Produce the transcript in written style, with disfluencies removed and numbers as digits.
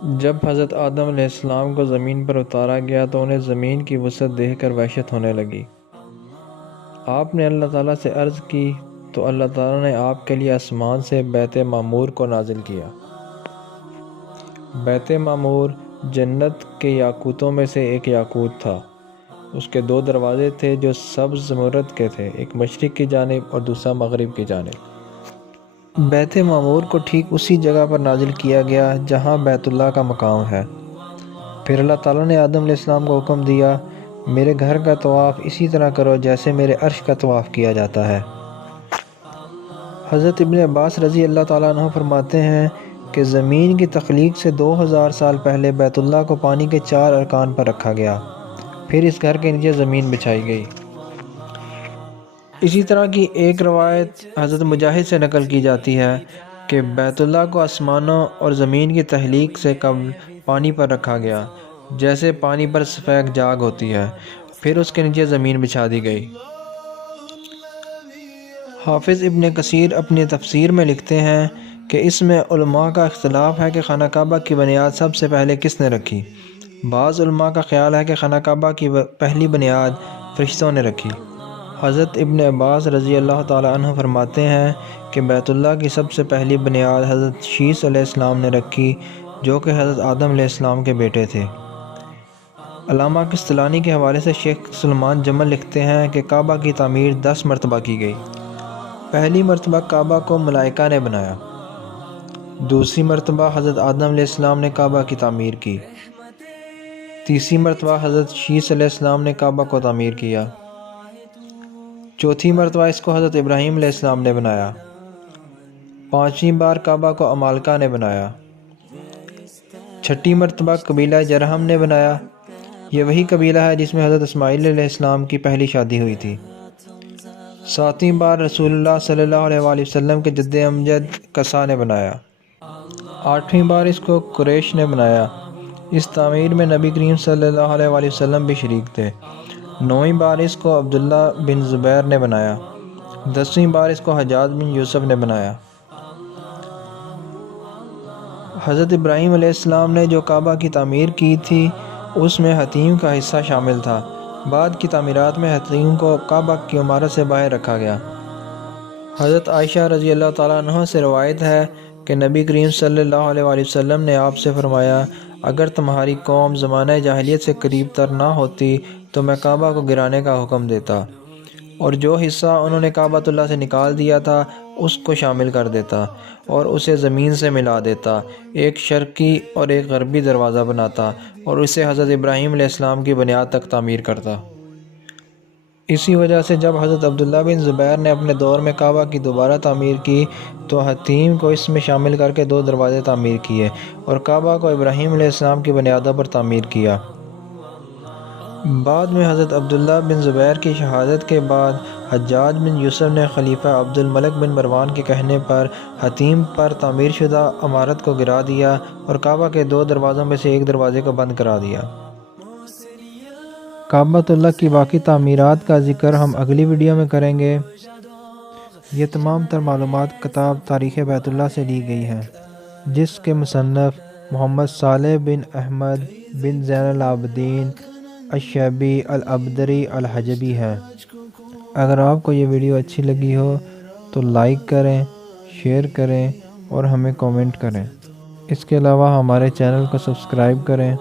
جب حضرت آدم علیہ السلام کو زمین پر اتارا گیا تو انہیں زمین کی وسعت دیکھ کر وحشت ہونے لگی۔ آپ نے اللہ تعالیٰ سے عرض کی تو اللہ تعالیٰ نے آپ کے لیے آسمان سے بیت معمور کو نازل کیا۔ بیت معمور جنت کے یاقوتوں میں سے ایک یاقوت تھا۔ اس کے 2 دروازے تھے جو سبز زمرد کے تھے، ایک مشرق کی جانب اور دوسرا مغرب کی جانب۔ بیت معمور کو ٹھیک اسی جگہ پر نازل کیا گیا جہاں بیت اللہ کا مقام ہے۔ پھر اللہ تعالیٰ نے آدم علیہ السلام کو حکم دیا، میرے گھر کا طواف اسی طرح کرو جیسے میرے عرش کا طواف کیا جاتا ہے۔ حضرت ابن عباس رضی اللہ تعالیٰ عنہ فرماتے ہیں کہ زمین کی تخلیق سے 2000 سال پہلے بیت اللہ کو پانی کے 4 ارکان پر رکھا گیا، پھر اس گھر کے نیچے زمین بچھائی گئی۔ اسی طرح کی ایک روایت حضرت مجاہد سے نقل کی جاتی ہے کہ بیت اللہ کو آسمانوں اور زمین کی تخلیق سے قبل پانی پر رکھا گیا، جیسے پانی پر سفید جاگ ہوتی ہے، پھر اس کے نیچے زمین بچھا دی گئی۔ حافظ ابن کثیر اپنی تفسیر میں لکھتے ہیں کہ اس میں علماء کا اختلاف ہے کہ خانہ کعبہ کی بنیاد سب سے پہلے کس نے رکھی۔ بعض علماء کا خیال ہے کہ خانہ کعبہ کی پہلی بنیاد فرشتوں نے رکھی۔ حضرت ابن عباس رضی اللہ تعالیٰ عنہ فرماتے ہیں کہ بیت اللہ کی سب سے پہلی بنیاد حضرت شیث علیہ السلام نے رکھی، جو کہ حضرت آدم علیہ السلام کے بیٹے تھے۔ علامہ قسطلانی کے حوالے سے شیخ سلمان جمل لکھتے ہیں کہ کعبہ کی تعمیر 10 مرتبہ کی گئی۔ پہلی مرتبہ کعبہ کو ملائکہ نے بنایا، دوسری مرتبہ حضرت آدم علیہ السلام نے کعبہ کی تعمیر کی، تیسری مرتبہ حضرت شیث علیہ السلام نے کعبہ کو تعمیر کیا، چوتھی مرتبہ اس کو حضرت ابراہیم علیہ السلام نے بنایا، 5ویں بار کعبہ کو عمالقہ نے بنایا، 6ٹھی مرتبہ قبیلہ جرہم نے بنایا۔ یہ وہی قبیلہ ہے جس میں حضرت اسماعیل علیہ السلام کی پہلی شادی ہوئی تھی۔ 7ویں بار رسول اللہ صلی اللہ علیہ وآلہ وسلم کے جد امجد قصہ نے بنایا۔ 8ویں بار اس کو قریش نے بنایا۔ اس تعمیر میں نبی کریم صلی اللہ علیہ وآلہ وسلم بھی شریک تھے۔ 9ویں بار اس کو عبداللہ بن زبیر نے بنایا۔ 10ویں بار اس کو حجاج بن یوسف نے بنایا۔ حضرت ابراہیم علیہ السلام نے جو کعبہ کی تعمیر کی تھی اس میں حتیم کا حصہ شامل تھا۔ بعد کی تعمیرات میں حتیم کو کعبہ کی عمارت سے باہر رکھا گیا۔ حضرت عائشہ رضی اللہ تعالیٰ عنہ سے روایت ہے کہ نبی کریم صلی اللہ علیہ وآلہ وسلم نے آپ سے فرمایا، اگر تمہاری قوم زمانہ جاہلیت سے قریب تر نہ ہوتی تو میں کعبہ کو گرانے کا حکم دیتا، اور جو حصہ انہوں نے کعبۃ اللہ سے نکال دیا تھا اس کو شامل کر دیتا اور اسے زمین سے ملا دیتا، ایک شرقی اور ایک غربی دروازہ بناتا اور اسے حضرت ابراہیم علیہ السلام کی بنیاد تک تعمیر کرتا۔ اسی وجہ سے جب حضرت عبداللہ بن زبیر نے اپنے دور میں کعبہ کی دوبارہ تعمیر کی تو حتیم کو اس میں شامل کر کے 2 دروازے تعمیر کیے اور کعبہ کو ابراہیم علیہ السلام کی بنیادوں پر تعمیر کیا۔ بعد میں حضرت عبداللہ بن زبیر کی شہادت کے بعد حجاج بن یوسف نے خلیفہ عبد الملک بن مروان کے کہنے پر حتیم پر تعمیر شدہ عمارت کو گرا دیا اور کعبہ کے 2 دروازوں میں سے ایک دروازے کو بند کرا دیا۔ کعبۃ اللہ کی باقی تعمیرات کا ذکر ہم اگلی ویڈیو میں کریں گے۔ یہ تمام تر معلومات کتاب تاریخ بیت اللہ سے لی گئی ہیں، جس کے مصنف محمد صالح بن احمد بن زین العابدین الشیبی الابدری الحجبی ہیں۔ اگر آپ کو یہ ویڈیو اچھی لگی ہو تو لائک کریں، شیئر کریں اور ہمیں کومنٹ کریں۔ اس کے علاوہ ہمارے چینل کو سبسکرائب کریں۔